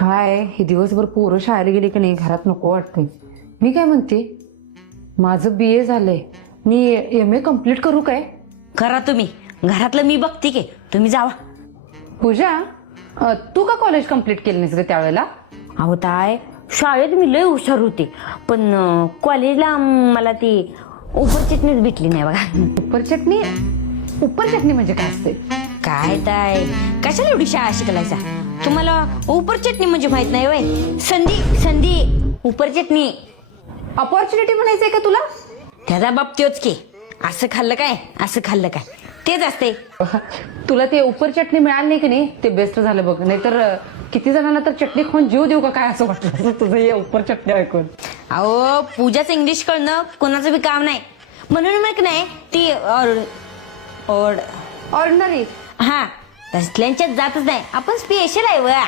काय हे दिवसभर पोरं शाळेला गेली की नाही घरात नको वाटते. मी काय म्हणते, माझं BA झालंय, मी MA कम्प्लीट करू काय? करा तुम्ही, घरातलं मी बघते की, तुम्ही जावा. पूजा, तू का कॉलेज कम्प्लीट केलं नाहीस ग त्यावेळेला? अहो ताय, शाळेत मी लय हुशार होते, पण कॉलेजला मला ती उपर चटणीच भेटली नाही बघा. उपर चटणी म्हणजे काय असते? काय ताय, कशाला एवढी शाळा शिकलायचा? तुम्हाला उपर चटणी म्हणजे माहित नाही वय? संधी उपर चटणी. अपॉर्च्युनिटी म्हणायचंय का तुला? त्याचा बाप त्योच की, असं खाल्लं काय असं खाल्लं काय तेच असते. तुला ते उपर चटणी मिळाली नाही की नाही ते बेस्ट झालं बघ. नाहीतर किती जणांना तर चटणी खाऊन जीव देऊ का काय असं वाटलं तुझं हे उपर चटणी ऐकून. अहो पूजाचं इंग्लिश कळणं कोणाचं बी काम नाही, म्हणून मग नाही ती ऑर्डिनरी. हा तसल्यांच्यात जातच नाही, आपण स्पेशल आहे वा.